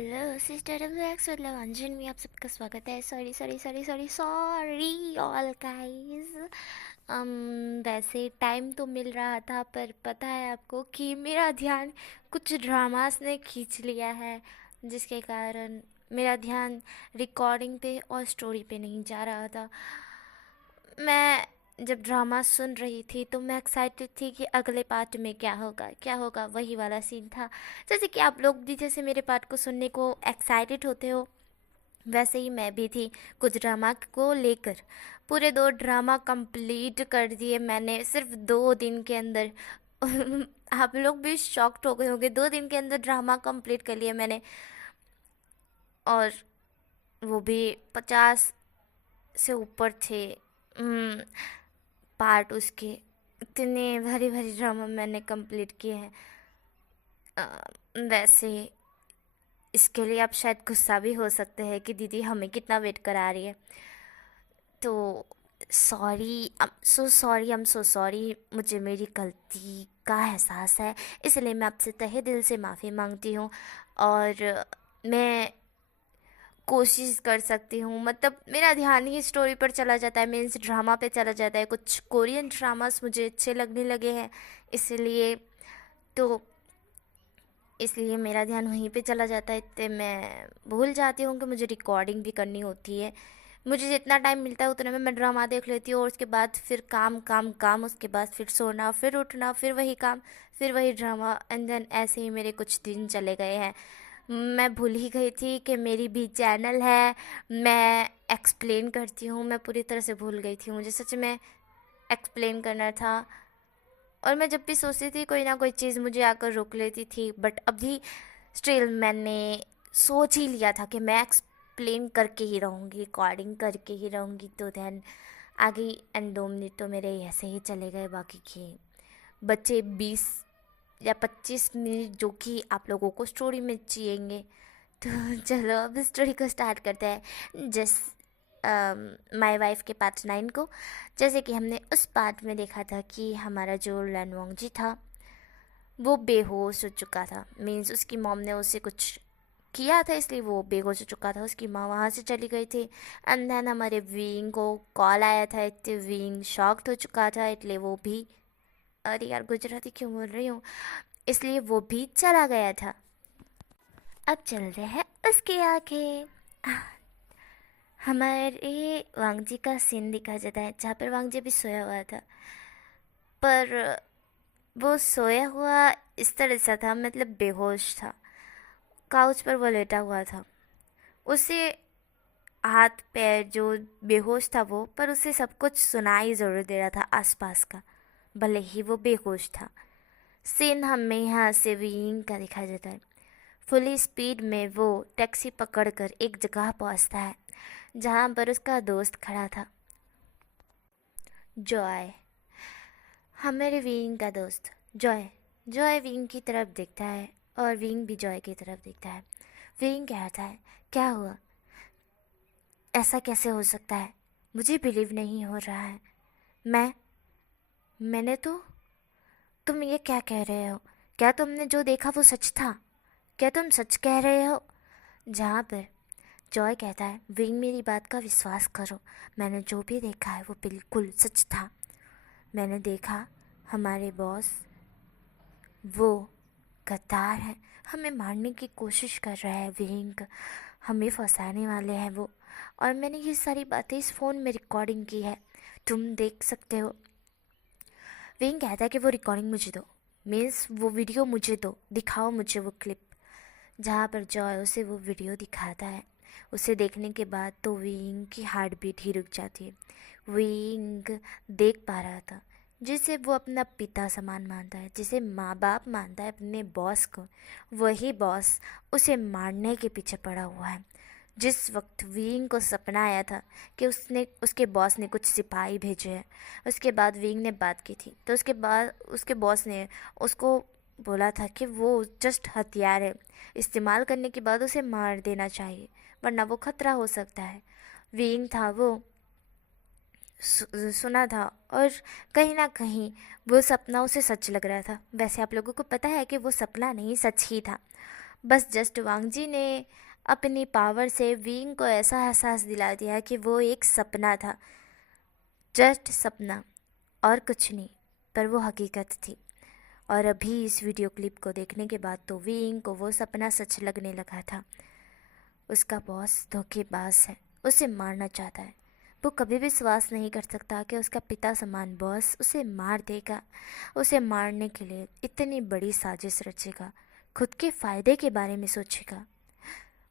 Hello sister blacks मतलब अंजन में आप सबका स्वागत है। Sorry sorry sorry sorry sorry all guys. वैसे टाइम तो मिल रहा था, पर पता है आपको कि मेरा ध्यान कुछ ड्रामास ने खींच लिया है, जिसके कारण मेरा ध्यान रिकॉर्डिंग पे और स्टोरी पे नहीं जा रहा था। मैं जब ड्रामा सुन रही थी तो मैं एक्साइटेड थी कि अगले पार्ट में क्या होगा, वही वाला सीन था। जैसे कि आप लोग भी जैसे मेरे पार्ट को सुनने को एक्साइटेड होते हो, वैसे ही मैं भी थी कुछ ड्रामा को लेकर। पूरे 2 ड्रामा कंप्लीट कर दिए मैंने सिर्फ 2 दिन के अंदर। आप लोग भी शॉक्ड हो गए होंगे, 2 दिन के अंदर ड्रामा कंप्लीट कर लिए मैंने, और वो भी 50 से ऊपर थे पार्ट उसके। इतने भारी भारी ड्रामा मैंने कंप्लीट किए हैं। वैसे इसके लिए आप शायद गुस्सा भी हो सकते हैं कि दीदी हमें कितना वेट करा रही है। तो sorry, I am so sorry. मुझे मेरी गलती का एहसास है, इसलिए मैं आपसे तहे दिल से माफ़ी मांगती हूँ। और मैं कोशिश कर सकती हूँ, मतलब मेरा ध्यान ही स्टोरी पर चला जाता है, मीन्स ड्रामा पे चला जाता है। कुछ कोरियन ड्रामास मुझे अच्छे लगने लगे हैं, इसलिए तो इसलिए मेरा ध्यान वहीं पे चला जाता है, तो मैं भूल जाती हूँ कि मुझे रिकॉर्डिंग भी करनी होती है। मुझे जितना टाइम मिलता है उतने में मैं ड्रामा देख लेती हूँ, और उसके बाद फिर काम काम काम, उसके बाद फिर सोना, फिर उठना, फिर वही काम, फिर वही ड्रामा, एंड देन ऐसे ही मेरे कुछ दिन चले गए हैं। मैं भूल ही गई थी कि मेरी भी चैनल है, मैं एक्सप्लेन करती हूँ। मैं पूरी तरह से भूल गई थी, मुझे सच में एक्सप्लेन करना था। और मैं जब भी सोचती थी कोई ना कोई चीज़ मुझे आकर रोक लेती थी, बट अभी स्टिल मैंने सोच ही लिया था कि मैं एक्सप्लेन करके ही रहूँगी, रिकॉर्डिंग करके ही रहूँगी। तो दैन आगे एंड 2 मिनट तो मेरे ऐसे ही चले गए, बाकी के बच्चे 20 या 25 मिनट जो कि आप लोगों को स्टोरी में चाहिएंगे। तो चलो अब स्टोरी को स्टार्ट करते हैं। माय वाइफ के पार्ट 9 को। जैसे कि हमने उस पार्ट में देखा था कि हमारा जो लैनवोंग जी था वो बेहोश हो चुका था, मीन्स उसकी मॉम ने उसे कुछ किया था, इसलिए वो बेहोश हो चुका था। उसकी माँ वहाँ से चली गई थी, एंड देन हमारे विंग को कॉल आया था, इसलिए विंग शॉक्ड हो चुका था, इसलिए वो भी, अरे यार गुजराती क्यों बोल रही हूँ, इसलिए वो भी चला गया था। अब चलते हैं उसके आगे। हमारे वांग जी का सीन दिखा जाता है, जहाँ पर वांग जी भी सोया हुआ था, पर वो सोया हुआ इस तरह से था, मतलब बेहोश था, काउच पर वो लेटा हुआ था। उसे हाथ पैर जो बेहोश था वो, पर उसे सब कुछ सुनाई ज़रूर दे रहा था आसपास का, भले ही वो बेहोश था। सीन हमें यहाँ से विंग का दिखाया जाता है। फुली स्पीड में वो टैक्सी पकड़कर एक जगह पहुँचता है जहाँ पर उसका दोस्त खड़ा था, जॉय। हमारे विंग का दोस्त जॉय। जॉय विंग की तरफ देखता है और विंग भी जॉय की तरफ देखता है। विंग कहता है, क्या हुआ, ऐसा कैसे हो सकता है, मुझे बिलीव नहीं हो रहा है। मैंने तो, तुम ये क्या कह रहे हो, क्या तुमने जो देखा वो सच था, क्या तुम सच कह रहे हो? जहाँ पर जॉय कहता है, विंग मेरी बात का विश्वास करो, मैंने जो भी देखा है वो बिल्कुल सच था। मैंने देखा हमारे बॉस, वो गद्दार है, हमें मारने की कोशिश कर रहा है विंग, हमें फंसाने वाले हैं वो। और मैंने ये सारी बातें इस फ़ोन में रिकॉर्डिंग की है, तुम देख सकते हो। विंग कहता है कि वो रिकॉर्डिंग मुझे दो, मीन्स वो वीडियो मुझे दो, दिखाओ मुझे वो क्लिप। जहाँ पर जॉय उसे वो वीडियो दिखाता है। उसे देखने के बाद तो विंग की हार्ट बीट ही रुक जाती है। विंग देख पा रहा था जिसे वो अपना पिता समान मानता है, जिसे माँ बाप मानता है अपने बॉस को, वही बॉस उसे मारने के पीछे पड़ा हुआ है। जिस वक्त विंग को सपना आया था कि उसके बॉस ने कुछ सिपाही भेजे हैं, उसके बाद विंग ने बात की थी, तो उसके बाद उसके बॉस ने उसको बोला था कि वो जस्ट हथियार है, इस्तेमाल करने के बाद उसे मार देना चाहिए वरना वो खतरा हो सकता है। विंग था वो सुना था, और कहीं ना कहीं वो सपना उसे सच लग रहा था। वैसे आप लोगों को पता है कि वो सपना नहीं, सच ही था, बस जस्ट वांगजी ने अपनी पावर से विंग को ऐसा एहसास दिला दिया कि वो एक सपना था, जस्ट सपना और कुछ नहीं, पर वो हकीकत थी। और अभी इस वीडियो क्लिप को देखने के बाद तो विंग को वो सपना सच लगने लगा था। उसका बॉस धोखेबाज है, उसे मारना चाहता है। वो कभी भी विश्वास नहीं कर सकता कि उसका पिता समान बॉस उसे मार देगा। उसे मारने के लिए इतनी बड़ी साजिश रचेगा, खुद के फ़ायदे के बारे में सोचेगा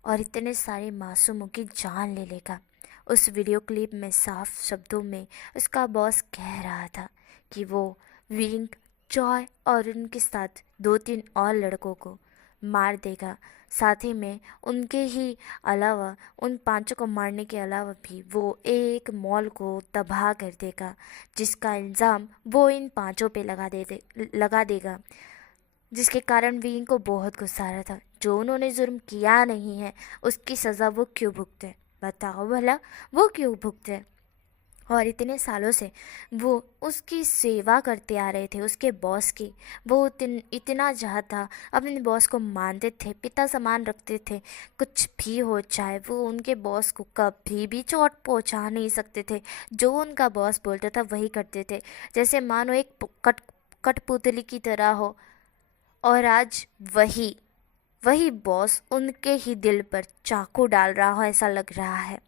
और इतने सारे मासूमों की जान ले लेगा। उस वीडियो क्लिप में साफ शब्दों में उसका बॉस कह रहा था कि वो विंग, जॉय और उनके साथ 2-3 और लड़कों को मार देगा। साथ ही में उनके ही अलावा, उन पांचों को मारने के अलावा भी वो एक मॉल को तबाह कर देगा, जिसका इल्ज़ाम वो इन पांचों पे लगा देगा। जिसके कारण विंग को बहुत गुस्सा आ रहा था। जो उन्होंने जुर्म किया नहीं है उसकी सज़ा वो क्यों भुगते? बताओ भला, वो क्यों भुगते? और इतने सालों से वो उसकी सेवा करते आ रहे थे, उसके बॉस की। वो इतना चाहता, अपने बॉस को मानते थे, पिता समान रखते थे। कुछ भी हो जाए वो उनके बॉस को कभी भी चोट पहुंचा नहीं सकते थे। जो उनका बॉस बोलता था वही करते थे, जैसे मानो एक कठपुतली की तरह हो। और आज वही वही बॉस उनके ही दिल पर चाकू डाल रहा हो, ऐसा लग रहा है।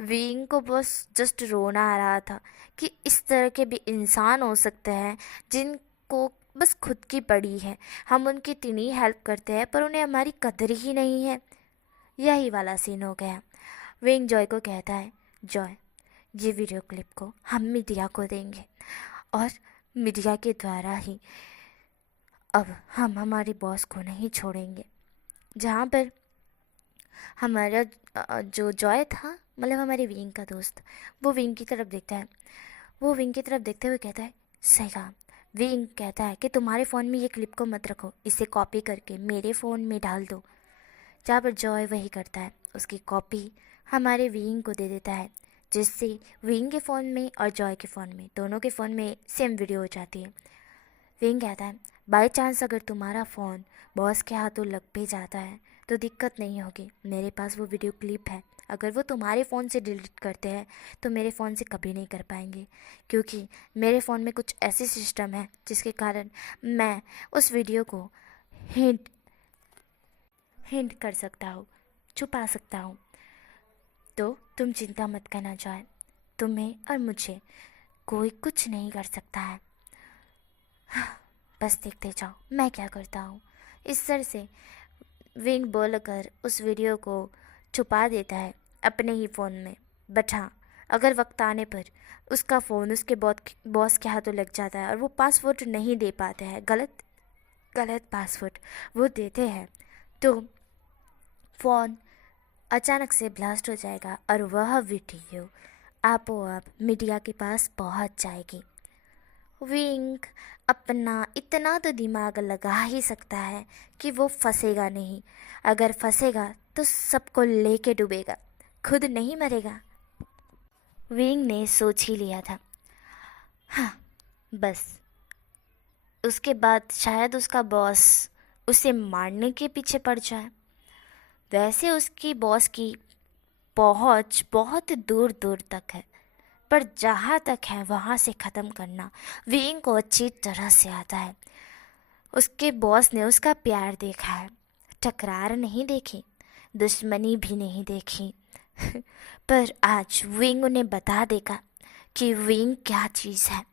विंग को बस जस्ट रोना आ रहा था कि इस तरह के भी इंसान हो सकते हैं जिनको बस खुद की पड़ी है। हम उनकी इतनी हेल्प करते हैं पर उन्हें हमारी कदर ही नहीं है। यही वाला सीन हो गया। विंग जॉय को कहता है, जॉय, ये वीडियो क्लिप को हम मीडिया को देंगे और मीडिया के द्वारा ही अब हम हमारे बॉस को नहीं छोड़ेंगे। जहाँ पर हमारा जो जॉय था, मतलब हमारे विंग का दोस्त, वो विंग की तरफ देखता है। वो विंग की तरफ देखते हुए कहता है, सही कहा। विंग कहता है कि तुम्हारे फ़ोन में ये क्लिप को मत रखो, इसे कॉपी करके मेरे फ़ोन में डाल दो। जहाँ पर जॉय वही करता है, उसकी कॉपी हमारे विंग को दे देता है, जिससे विंग के फ़ोन में और जॉय के फ़ोन में, दोनों के फ़ोन में सेम वीडियो हो जाती है। विंग कहता है, बाई चांस अगर तुम्हारा फ़ोन बॉस के हाथों लग भी जाता है तो दिक्कत नहीं होगी, मेरे पास वो वीडियो क्लिप है। अगर वो तुम्हारे फ़ोन से डिलीट करते हैं तो मेरे फ़ोन से कभी नहीं कर पाएंगे, क्योंकि मेरे फ़ोन में कुछ ऐसी सिस्टम है जिसके कारण मैं उस वीडियो को हिंट हिंट कर सकता हूँ, छुपा सकता हूँ। तो तुम चिंता मत करना जॉय, तुम्हें और मुझे कोई कुछ नहीं कर सकता है। बस देखते जाओ मैं क्या करता हूँ। इस तरह से विंग बोलकर उस वीडियो को छुपा देता है अपने ही फ़ोन में। बट हाँ, अगर वक्त आने पर उसका फ़ोन उसके बॉस के हाथों लग जाता है और वो पासवर्ड नहीं दे पाते हैं, गलत पासवर्ड वो देते हैं, तो फ़ोन अचानक से ब्लास्ट हो जाएगा और वह वीडियो आपो आप मीडिया के पास पहुंच जाएगी। विंग अपना इतना तो दिमाग लगा ही सकता है कि वो फंसेगा नहीं। अगर फंसेगा तो सबको लेके डूबेगा, खुद नहीं मरेगा। विंग ने सोच ही लिया था। हाँ, बस उसके बाद शायद उसका बॉस उसे मारने के पीछे पड़ जाए। वैसे उसकी बॉस की पहुंच बहुत दूर दूर तक है, पर जहाँ तक है वहाँ से ख़त्म करना विंग को अच्छी तरह से आता है। उसके बॉस ने उसका प्यार देखा है, टकरार नहीं देखी, दुश्मनी भी नहीं देखी। पर आज विंग उन्हें बता देगा कि विंग क्या चीज़ है।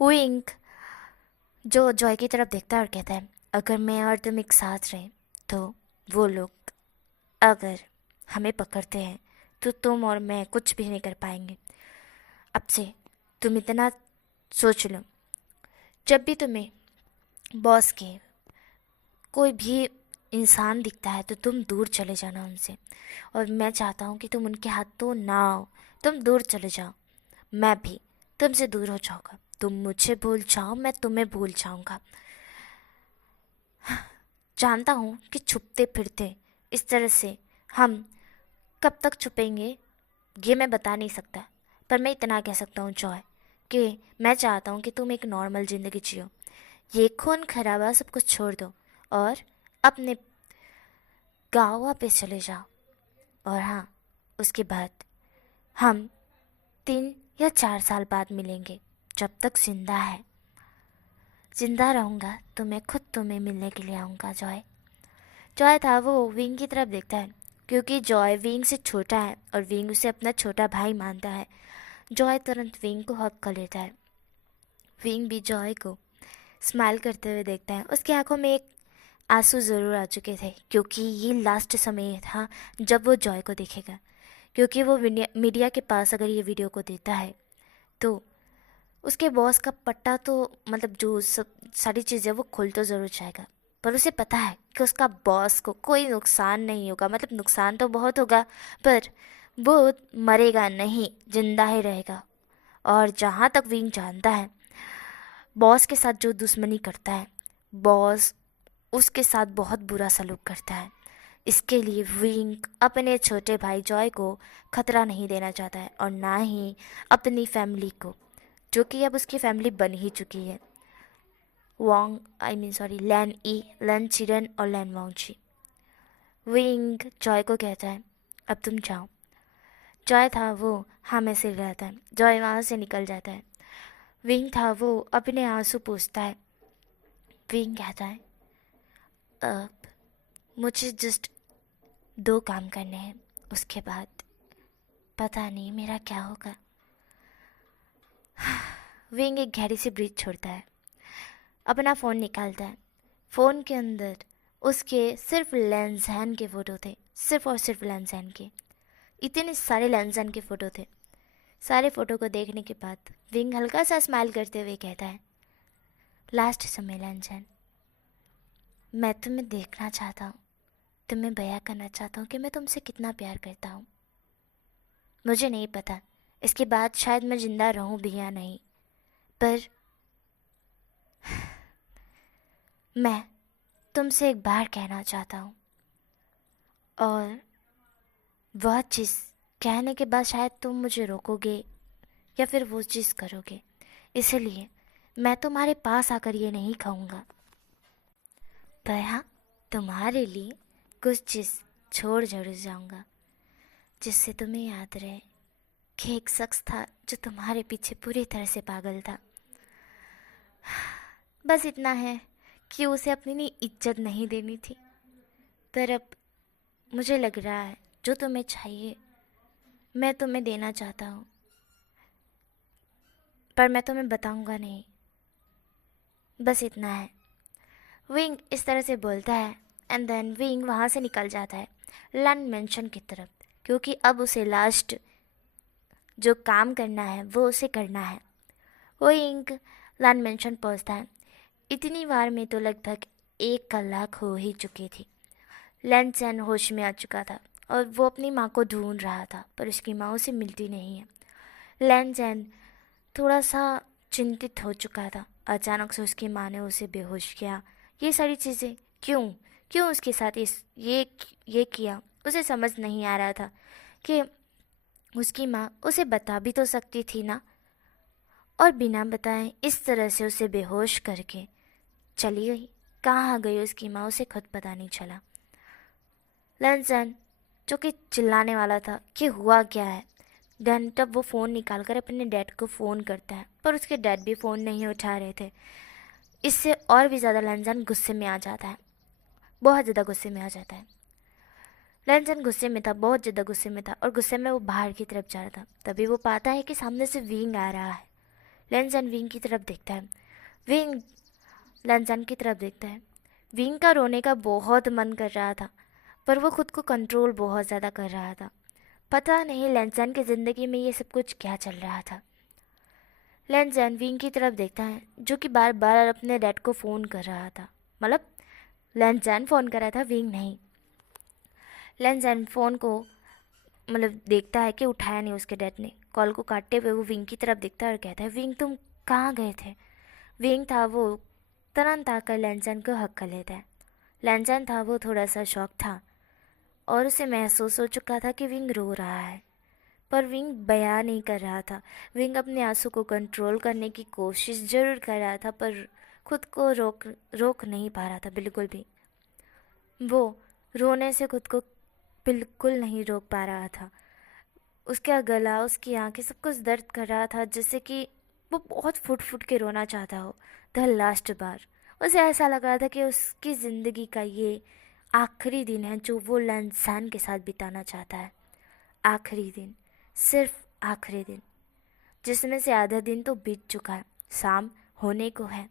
विंग जो जॉय की तरफ देखता है और कहता है, अगर मैं और तुम एक साथ रहें तो वो लोग अगर हमें पकड़ते हैं तो तुम और मैं कुछ भी नहीं कर पाएंगे। अब से तुम इतना सोच लो, जब भी तुम्हें बॉस के कोई भी इंसान दिखता है तो तुम दूर चले जाना उनसे। और मैं चाहता हूँ कि तुम उनके हाथों ना आओ, तुम दूर चले जाओ। मैं भी तुमसे दूर हो जाऊँगा, तुम मुझे भूल जाओ, मैं तुम्हें भूल जाऊँगा। जानता हूँ कि छुपते फिरते इस तरह से हम कब तक छुपेंगे ये मैं बता नहीं सकता, पर मैं इतना कह सकता हूँ जॉय कि मैं चाहता हूँ कि तुम एक नॉर्मल ज़िंदगी जियो। ये खून खराबा सब कुछ छोड़ दो और अपने गाँव वापस चले जाओ। और हाँ, उसके बाद हम 3 या 4 साल बाद मिलेंगे। जब तक जिंदा है, जिंदा रहूँगा तो मैं खुद तुम्हें मिलने के लिए आऊँगा जॉय। जॉय था वो विंग की तरफ देखता है, क्योंकि जॉय विंग से छोटा है और विंग उसे अपना छोटा भाई मानता है। जॉय तुरंत विंग को हक कर लेता है। विंग भी जॉय को स्माइल करते हुए देखता है। उसकी आंखों में एक आंसू ज़रूर आ चुके थे, क्योंकि ये लास्ट समय था जब वो जॉय को देखेगा। क्योंकि वो मीडिया के पास अगर ये वीडियो को देता है तो उसके बॉस का पट्टा तो मतलब जो सब सारी चीज़ें वो खुल तो ज़रूर जाएगा। पर उसे पता है कि उसका बॉस को कोई नुकसान नहीं होगा, मतलब नुकसान तो बहुत होगा पर वो मरेगा नहीं, जिंदा ही रहेगा। और जहाँ तक विंग जानता है, बॉस के साथ जो दुश्मनी करता है, बॉस उसके साथ बहुत बुरा सलूक करता है। इसके लिए विंग अपने छोटे भाई जॉय को खतरा नहीं देना चाहता है, और ना ही अपनी फैमिली को, जो कि अब उसकी फैमिली बन ही चुकी है। लैन ई, लैन चिरन और लैन वांगची। विंग जॉय को कहता है, अब तुम जाओ। जॉय था वो हाँ में सिर रहता है। जॉय वहाँ से निकल जाता है। विंग था वो अपने आंसू पूछता है। विंग कहता है, अब मुझे जस्ट 2 काम करने हैं, उसके बाद पता नहीं मेरा क्या होगा। विंग एक गहरी सी ब्रीथ छोड़ता है, अपना फ़ोन निकालता है। फ़ोन के अंदर उसके सिर्फ लैंसहैन के फ़ोटो थे, सिर्फ और सिर्फ लैंसहैन के। इतने सारे लैंसहैन के फ़ोटो थे। सारे फ़ोटो को देखने के बाद विंग हल्का सा स्माइल करते हुए कहता है, लास्ट समय लैंसहैन, मैं तुम्हें देखना चाहता हूँ, तुम्हें बयां करना चाहता हूँ कि मैं तुमसे कितना प्यार करता हूँ। मुझे नहीं पता इसके बाद शायद मैं ज़िंदा रहूँ भी या नहीं, पर मैं तुमसे एक बार कहना चाहता हूँ, और वह चीज़ कहने के बाद शायद तुम मुझे रोकोगे या फिर वो चीज़ करोगे, इसलिए मैं तुम्हारे पास आकर ये नहीं कहूँगा, पर हाँ, तुम्हारे लिए कुछ चीज़ छोड़ जरूर जाऊँगा, जिससे तुम्हें याद रहे कि एक शख्स था जो तुम्हारे पीछे पूरी तरह से पागल था। बस इतना है कि उसे अपनी इज्जत नहीं देनी थी, पर अब मुझे लग रहा है जो तुम्हें चाहिए मैं तुम्हें देना चाहता हूँ, पर मैं तुम्हें बताऊँगा नहीं। बस इतना है। विंग इस तरह से बोलता है एंड देन विंग वहाँ से निकल जाता है लैंड मेंशन की तरफ, क्योंकि अब उसे लास्ट जो काम करना है वो उसे करना है। विंग लैंड मेंशन पहुँचता है। इतनी बार में तो लगभग 1 कलाक हो ही चुकी थी। लैंड चैन होश में आ चुका था और वो अपनी माँ को ढूंढ रहा था, पर उसकी माँ उसे मिलती नहीं है। लैंड चैन थोड़ा सा चिंतित हो चुका था। अचानक से उसकी माँ ने उसे बेहोश किया। ये सारी चीज़ें क्यों क्यों उसके साथ ये किया, उसे समझ नहीं आ रहा था कि उसकी माँ उसे बता भी तो सकती थी ना, और बिना बताए इस तरह से उसे बेहोश करके चली गई। कहाँ गई उसकी माँ उसे खुद पता नहीं चला। लंसन जो कि चिल्लाने वाला था कि हुआ क्या है, देन तब वो फ़ोन निकाल कर अपने डैड को फ़ोन करता है, पर उसके डैड भी फ़ोन नहीं उठा रहे थे। इससे और भी ज़्यादा लंसन गुस्से में आ जाता है, बहुत ज़्यादा गुस्से में आ जाता है। लंसन गुस्से में था, बहुत ज़्यादा गुस्से में था, और गुस्से में वो बाहर की तरफ जा रहा था। तभी वो पाता है कि सामने से विंग आ रहा है। लंसन विंग की तरफ देखता है। विंग लंसन की तरफ देखता है। विंग का रोने का बहुत मन कर रहा था, पर वो खुद को कंट्रोल बहुत ज़्यादा कर रहा था। पता नहीं लैंसन की ज़िंदगी में ये सब कुछ क्या चल रहा था। लैंसन विंग की तरफ देखता है, जो कि बार बार अपने डैड को फ़ोन कर रहा था। मतलब लैंसन फ़ोन कर रहा था, विंग नहीं। लैंसन फ़ोन को मतलब देखता है कि उठाया नहीं उसके डैड ने। कॉल को काटते हुए वो विंग की तरफ देखता है और कहता है, विंग तुम कहाँ गए थे। विंग था वो तुरंत आकर लैंसन को हक कर लेता है। लैंसन था वो थोड़ा सा शॉक था, और उसे महसूस हो चुका था कि विंग रो रहा है, पर विंग बयां नहीं कर रहा था। विंग अपने आंसू को कंट्रोल करने की कोशिश जरूर कर रहा था, पर खुद को रोक नहीं पा रहा था बिल्कुल भी। वो रोने से खुद को बिल्कुल नहीं रोक पा रहा था। उसका गला, उसकी आंखें, सब कुछ दर्द कर रहा था, जैसे कि वो बहुत फुट फुट के रोना चाहता हो। द लास्ट बार उसे ऐसा लग रहा था कि उसकी ज़िंदगी का ये आखिरी दिन है जो वो लैंसान के साथ बिताना चाहता है। आखिरी दिन, सिर्फ आखिरी दिन, जिसमें से आधा दिन तो बीत चुका है, शाम होने को है,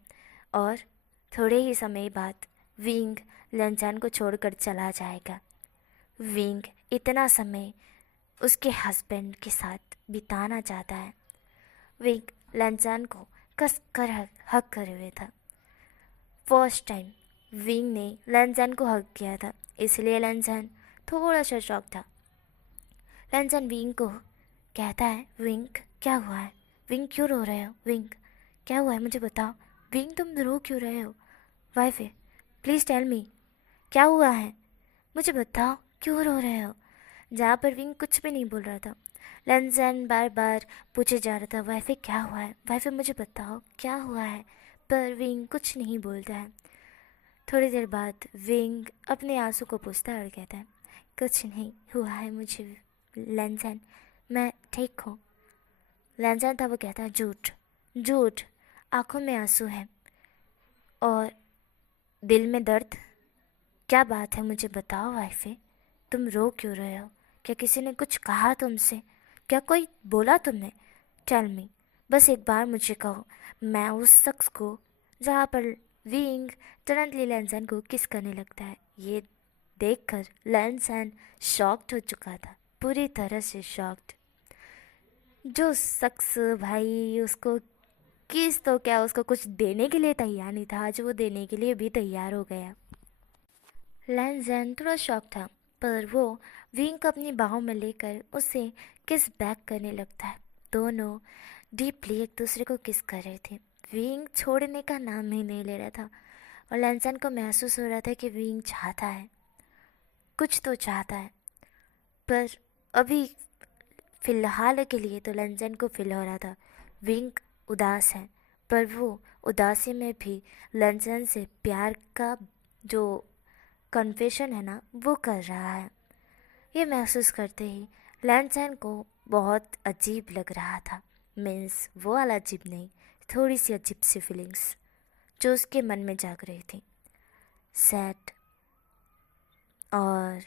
और थोड़े ही समय बाद विंग लैंसान को छोड़कर चला जाएगा। विंग इतना समय उसके हस्बैंड के साथ बिताना चाहता है। विंग लैंसान को कस कर हक करे हुए था। फर्स्ट टाइम विंग ने लैंसान को हक किया था, इसलिए लैंसान थोड़ा सा शॉक था। लैंसान विंग को कहता है, विंग क्या हुआ है? विंग क्यों रो रहे हो? विंग क्या हुआ है, मुझे बताओ। विंग तुम रो क्यों रहे हो? वाइफ, प्लीज़ टेल मी, क्या हुआ है, मुझे बताओ, क्यों रो रहे हो? जहाँ पर विंग कुछ भी नहीं बोल रहा था, लैंसान बार बार पूछे जा रहा था, वाइफे क्या हुआ है, वाइफे मुझे बताओ क्या हुआ है, पर विंग कुछ नहीं बोलता है। थोड़ी देर बाद विंग अपने आंसू को पोंछता है और कहता है, कुछ नहीं हुआ है मुझे लैंसान, मैं ठीक हूँ। लैंसान था वो कहता है, झूठ झूठ, आंखों में आंसू है और दिल में दर्द, क्या बात है मुझे बताओ वाइफे, तुम रो क्यों रहे हो? क्या किसी ने कुछ कहा तुमसे? क्या कोई बोला तुमने? टेल मी, बस एक बार मुझे कहो। मैं उस शख्स को, जहाँ पर विंग तुरंतली लैंसन को किस करने लगता है, ये देखकर लैंसन शॉक्ड हो चुका था, पूरी तरह से शॉक्ड। जो शख्स भाई उसको किस तो क्या, उसको कुछ देने के लिए तैयार नहीं था, आज वो देने के लिए भी तैयार हो गया। लैंसन थोड़ा शॉक था, पर वो विंग को अपनी बाहों में लेकर उसे किस बैक करने लगता है। दोनों डीपली एक दूसरे को किस कर रहे थे। विंग छोड़ने का नाम ही नहीं ले रहा था, और लैंसन को महसूस हो रहा था कि विंग चाहता है, कुछ तो चाहता है। पर अभी फ़िलहाल के लिए तो लैंसन को फील हो रहा था विंग उदास है, पर वो उदासी में भी लैंसन से प्यार का जो कन्फेशन है ना, वो कर रहा है। ये महसूस करते ही लैंसन को बहुत अजीब लग रहा था। मीन्स वो वाला अजीब नहीं, थोड़ी सी अजीब सी फीलिंग्स जो उसके मन में जाग रही थी। सैड और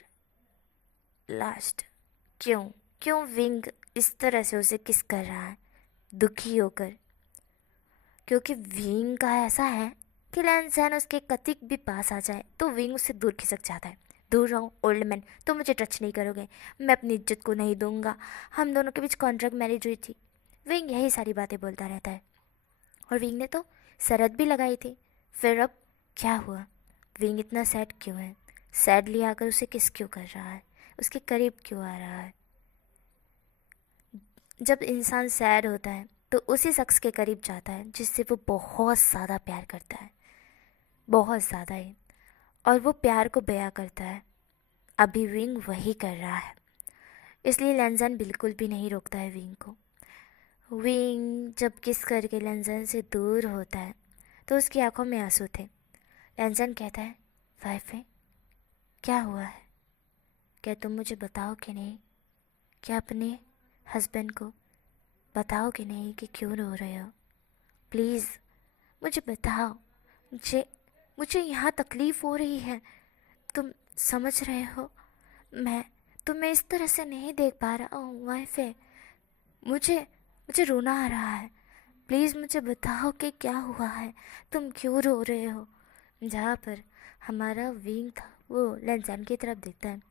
लास्ट, क्यों क्यों विंग इस तरह से उसे किस कर रहा है दुखी होकर? क्योंकि विंग का ऐसा है कि लैंसन उसके कतिक भी पास आ जाए तो विंग उससे दूर खिसक जाता है। दूर रहो ओल्ड मैन, तुम मुझे टच नहीं करोगे, मैं अपनी इज्जत को नहीं दूंगा, हम दोनों के बीच कॉन्ट्रैक्ट मैरिज हुई थी। विंग यही सारी बातें बोलता रहता है, और विंग ने तो शरत भी लगाई थी। फिर अब क्या हुआ? विंग इतना सैड क्यों है? सैडली आकर उसे किस क्यों कर रहा है, उसके करीब क्यों आ रहा है? जब इंसान सैड होता है तो उसी शख्स के करीब जाता है जिससे वो बहुत ज़्यादा प्यार करता है, बहुत ज़्यादा ही, और वो प्यार को बयां करता है। अभी विंग वही कर रहा है, इसलिए लैंसन बिल्कुल भी नहीं रोकता है विंग को। विंग जब किस करके लैंसन से दूर होता है तो उसकी आंखों में आंसू थे। लैंसन कहता है, वाइफे क्या हुआ है, क्या तुम मुझे बताओ कि नहीं? क्या अपने हस्बैंड को बताओ कि नहीं कि क्यों रो रहे हो? प्लीज़ मुझे बताओ, मुझे मुझे यहाँ तकलीफ़ हो रही है, तुम समझ रहे हो? मैं तुम्हें इस तरह से नहीं देख पा रहा हूँ वाइफे, मुझे मुझे रोना आ रहा है, प्लीज़ मुझे बताओ कि क्या हुआ है, तुम क्यों रो रहे हो? जहाँ पर हमारा विंग था वो लैंसन की तरफ देखता है।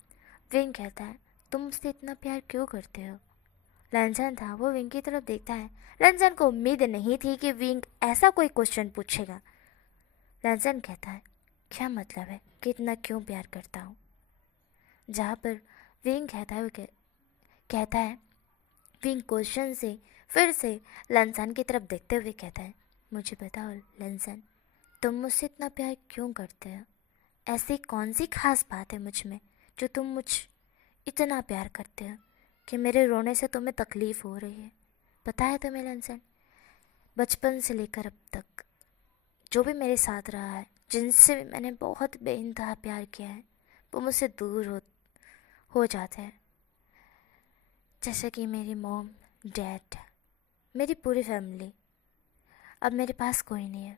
विंग कहता है, तुम मुझसे इतना प्यार क्यों करते हो? लैंसन था वो विंग की तरफ देखता है। लैंसन को उम्मीद नहीं थी कि विंग ऐसा कोई क्वेश्चन पूछेगा। लैंसन कहता है, क्या मतलब है कि इतना क्यों प्यार करता हूँ? जहाँ पर विंग कहता है, कहता है, विंग क्वेश्चन से फिर से लैंसन की तरफ देखते हुए कहता है, मुझे बताओ लैंसन, तुम मुझसे इतना प्यार क्यों करते हो? ऐसी कौन सी खास बात है मुझ में जो तुम मुझ इतना प्यार करते हो कि मेरे रोने से तुम्हें तकलीफ़ हो रही है? पता है तुम्हें लैंसन, बचपन से लेकर अब तक जो भी मेरे साथ रहा है, जिनसे भी मैंने बहुत बेइंतहा प्यार किया है, वो मुझसे दूर हो जाते हैं। जैसे कि मेरी मॉम, डैड, मेरी पूरी फैमिली। अब मेरे पास कोई नहीं है,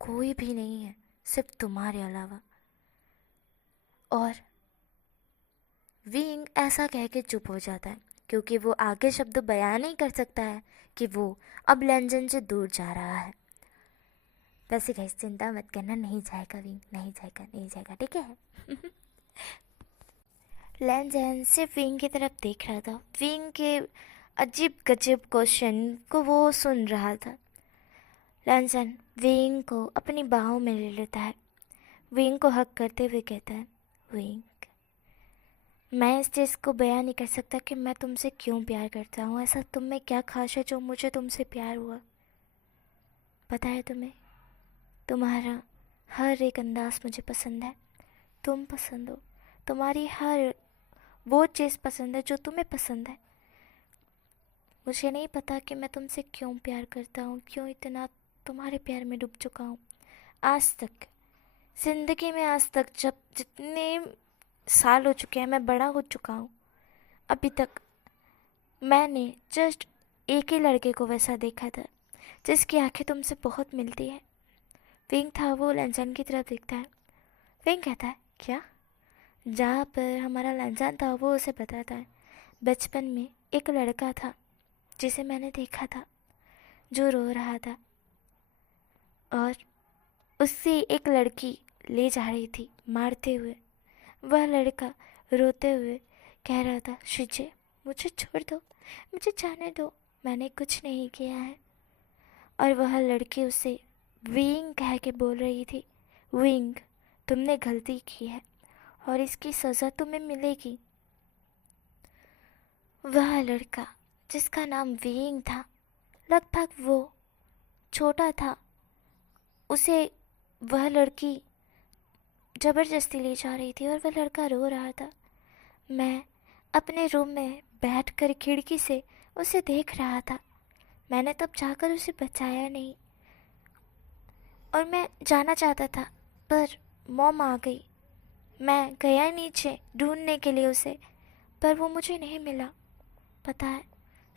कोई भी नहीं है सिर्फ तुम्हारे अलावा। और विंग ऐसा कह के चुप हो जाता है क्योंकि वो आगे शब्द बयान नहीं कर सकता है कि वो अब लैंजन से दूर जा रहा है। वैसे गाइस चिंता मत करना, नहीं जाएगा विंग, नहीं जाएगा, नहीं जाएगा, ठीक है। लैंजन सिर्फ विंग की तरफ देख रहा था। विंग के अजीब गजीब क्वेश्चन को वो सुन रहा था। लैंजन विंग को अपनी बाहों में ले लेता है, विंग को हक करते हुए कहता है, विंग, मैं इस चीज़ को बयान नहीं कर सकता कि मैं तुमसे क्यों प्यार करता हूँ। ऐसा तुम में क्या खास है जो मुझे तुमसे प्यार हुआ? पता है तुम्हें, तुम्हारा हर एक अंदाज मुझे पसंद है। तुम पसंद हो, तुम्हारी हर वो चीज़ पसंद है जो तुम्हें पसंद है। मुझे नहीं पता कि मैं तुमसे क्यों प्यार करता हूँ, क्यों इतना तुम्हारे प्यार में डूब चुका हूँ। आज तक ज़िंदगी में, आज तक जब जितने साल हो चुके हैं, मैं बड़ा हो चुका हूँ, अभी तक मैंने जस्ट एक ही लड़के को वैसा देखा था जिसकी आंखें तुमसे बहुत मिलती है। विंग था वो लंजन की तरफ देखता है। विंग कहता है, क्या? जहाँ पर हमारा लंजन था वो उसे बताता है, बचपन में एक लड़का था जिसे मैंने देखा था जो रो रहा था और उससे एक लड़की ले जा रही थी मारते हुए। वह लड़का रोते हुए कह रहा था, शिजे मुझे छोड़ दो, मुझे जाने दो, मैंने कुछ नहीं किया है। और वह लड़की उसे विंग कह के बोल रही थी, विंग तुमने गलती की है और इसकी सज़ा तुम्हें मिलेगी। वह लड़का जिसका नाम विंग था, लगभग वो छोटा था, उसे वह लड़की ज़बरदस्ती ले जा रही थी और वह लड़का रो रहा था। मैं अपने रूम में बैठकर खिड़की से उसे देख रहा था। मैंने तब जाकर उसे बचाया नहीं और मैं जाना चाहता था, पर मॉम आ गई। मैं गया नीचे ढूंढने के लिए उसे, पर वो मुझे नहीं मिला। पता है,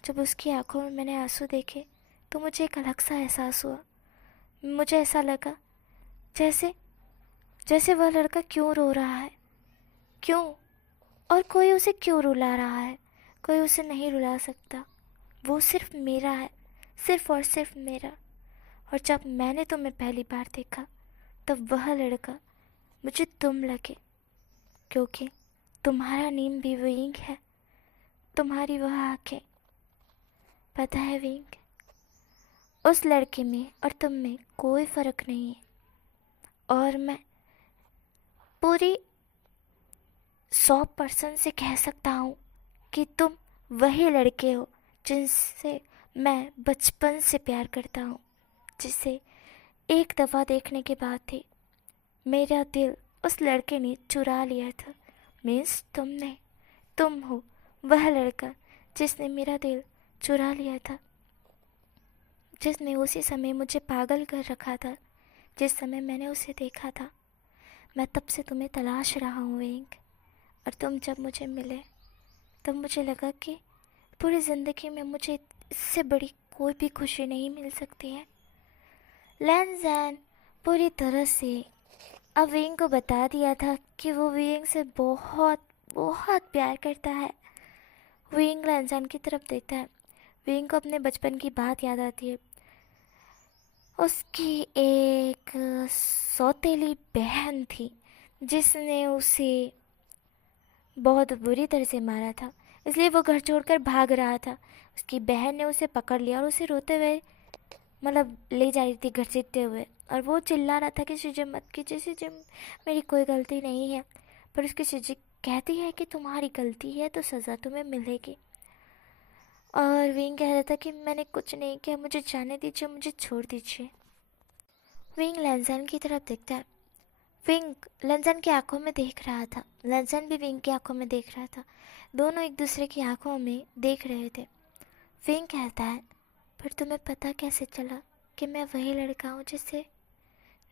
जब उसकी आंखों में मैंने आंसू देखे तो मुझे एक अलग सा एहसास हुआ। मुझे ऐसा लगा जैसे जैसे वह लड़का क्यों रो रहा है, क्यों, और कोई उसे क्यों रुला रहा है। कोई उसे नहीं रुला सकता, वो सिर्फ मेरा है, सिर्फ और सिर्फ मेरा। और जब मैंने तुम्हें पहली बार देखा तब वह लड़का मुझे तुम लगे, क्योंकि तुम्हारा नीम भी विंग है, तुम्हारी वह आंखें। पता है विंग, उस लड़के में और तुम में कोई फ़र्क नहीं है और मैं पूरी 100% से कह सकता हूँ कि तुम वही लड़के हो जिनसे मैं बचपन से प्यार करता हूँ, जिसे एक दफ़ा देखने के बाद ही मेरा दिल उस लड़के ने चुरा लिया था। मीन्स तुम हो वह लड़का जिसने मेरा दिल चुरा लिया था, जिसने उसी समय मुझे पागल कर रखा था जिस समय मैंने उसे देखा था। मैं तब से तुम्हें तलाश रहा हूँ विंग, और तुम जब मुझे मिले तब मुझे लगा कि पूरी ज़िंदगी में मुझे इससे बड़ी कोई भी खुशी नहीं मिल सकती है। लैंजन पूरी तरह से अब विंग को बता दिया था कि वो विंग से बहुत बहुत प्यार करता है। विंग लैंजन की तरफ देखता है। विंग को अपने बचपन की बात याद आती है। उसकी एक सौतेली बहन थी जिसने उसे बहुत बुरी तरह से मारा था, इसलिए वो घर छोड़कर भाग रहा था। उसकी बहन ने उसे पकड़ लिया और उसे रोते हुए मतलब ले जा रही थी घसीटते हुए, और वो चिल्ला रहा था कि शिजे मत कीजिए, शिजे मेरी कोई गलती नहीं है। पर उसकी शिजे कहती है कि तुम्हारी गलती है तो सज़ा तुम्हें मिलेगी। और विंग कह रहा था कि मैंने कुछ नहीं किया, मुझे जाने दीजिए, मुझे छोड़ दीजिए। विंग लैंजन की तरफ देखता है। विंग लंजन की आंखों में देख रहा था, लंजन भी विंग की आंखों में देख रहा था। दोनों एक दूसरे की आंखों में देख रहे थे। विंग कहता है, पर तुम्हें पता कैसे चला कि मैं वही लड़का हूँ जिससे,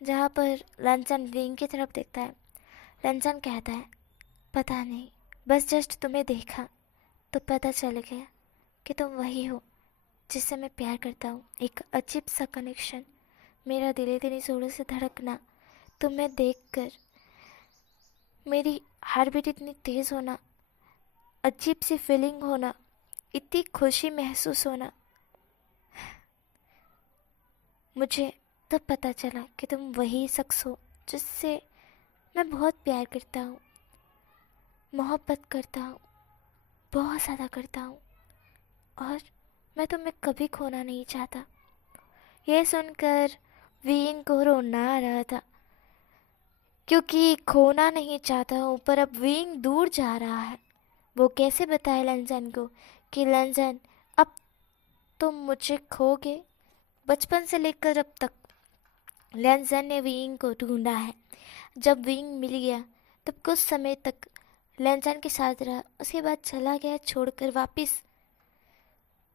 जहाँ पर लंजन विंग की तरफ देखता है। लंजन कहता है, पता नहीं, बस जस्ट तुम्हें देखा तो पता चल गया कि तुम वही हो जिससे मैं प्यार करता हूँ। एक अजीब सा कनेक्शन, मेरा दिले दिली जोरों से धड़कना, तुम्हें देखकर मेरी हार्ट बीट इतनी तेज़ होना, अजीब सी फीलिंग होना, इतनी खुशी महसूस होना। मुझे तब पता चला कि तुम वही शख्स हो जिससे मैं बहुत प्यार करता हूँ, मोहब्बत करता हूँ, बहुत ज़्यादा करता हूँ, और मैं तुम्हें कभी खोना नहीं चाहता। यह सुनकर वीन को रोना आ रहा था, क्योंकि खोना नहीं चाहता हूँ पर अब वीन दूर जा रहा है। वो कैसे बताए लंजन को कि लंजन अब तुम मुझे खोगे। बचपन से लेकर अब तक लंजन ने विंग को ढूंढा है। जब विंग मिल गया तब कुछ समय तक लंजन के साथ रहा, उसके बाद चला गया छोड़कर वापस।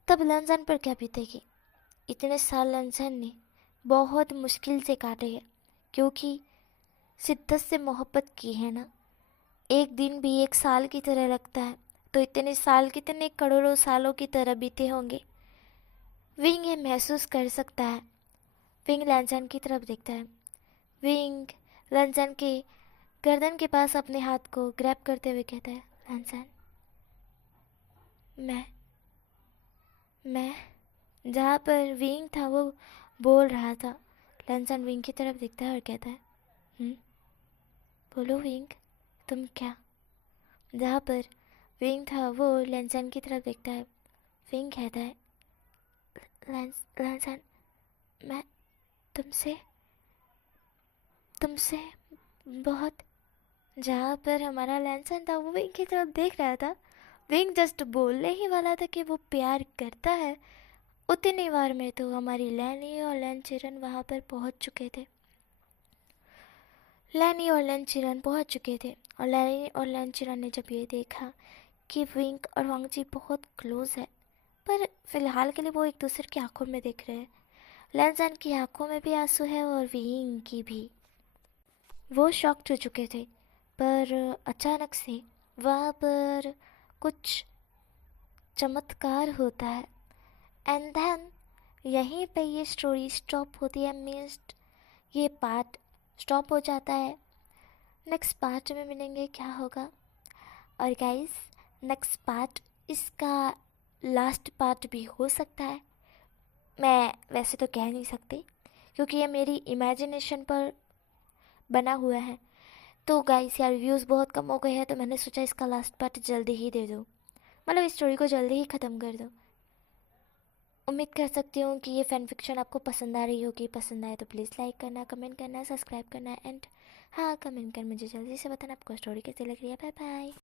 तब लंजन पर क्या बीतेगी। इतने साल लंजन ने बहुत मुश्किल से काटे हैं, क्योंकि शिद्दत से मोहब्बत की है ना। एक दिन भी एक साल की तरह लगता है, तो इतने साल कितने करोड़ों सालों की तरह बीते होंगे। विंग ये महसूस कर सकता है। विंग लंजन की तरफ देखता है। विंग लंजन के गर्दन के पास अपने हाथ को ग्रैब करते हुए कहता है, लंजन, मैं जहाँ पर विंग था वो बोल रहा था। लंजन विंग की तरफ देखता है और कहता है, बोलो विंग, तुम क्या। जहाँ पर विंग था वो लंजन की तरफ देखता है। विंग कहता है, लंजन, मैं तुमसे तुमसे बहुत। जहाँ पर हमारा लंजन था वो विंग की तरफ देख रहा था। विंग जस्ट बोलने ही वाला था कि वो प्यार करता है, उतनी बार में तो हमारी लैनी और लंचिरन वहाँ पर पहुँच चुके थे। लैनी और लंचिरन पहुँच चुके थे, और लैनी और लंचिरन ने जब ये देखा कि विंग और वांगजी बहुत क्लोज है, पर फिलहाल के लिए वो एक दूसरे की आंखों में देख रहे हैं। लंजन की आंखों में भी आंसू है और विंग की भी। वो शॉक्ड हो चुके थे, पर अचानक से वहाँ पर कुछ चमत्कार होता है। एंड देन यहीं पे ये स्टोरी स्टॉप होती है। मीन्स ये पार्ट स्टॉप हो जाता है। नेक्स्ट पार्ट में मिलेंगे क्या होगा। और गाइस, नेक्स्ट पार्ट इसका लास्ट पार्ट भी हो सकता है। मैं वैसे तो कह नहीं सकती, क्योंकि ये मेरी इमेजिनेशन पर बना हुआ है। तो गाइस यार, व्यूज़ बहुत कम हो गए हैं, तो मैंने सोचा इसका लास्ट पार्ट जल्दी ही दे दूँ, मतलब इस स्टोरी को जल्दी ही ख़त्म कर दूँ। उम्मीद कर सकती हूँ कि ये फ़ैन फिक्शन आपको पसंद आ रही होगी। पसंद आए तो प्लीज़ लाइक करना, कमेंट करना, सब्सक्राइब करना, एंड हाँ, कमेंट कर मुझे जल्दी से बताना आपको स्टोरी कैसी लग रही है। Bye bye.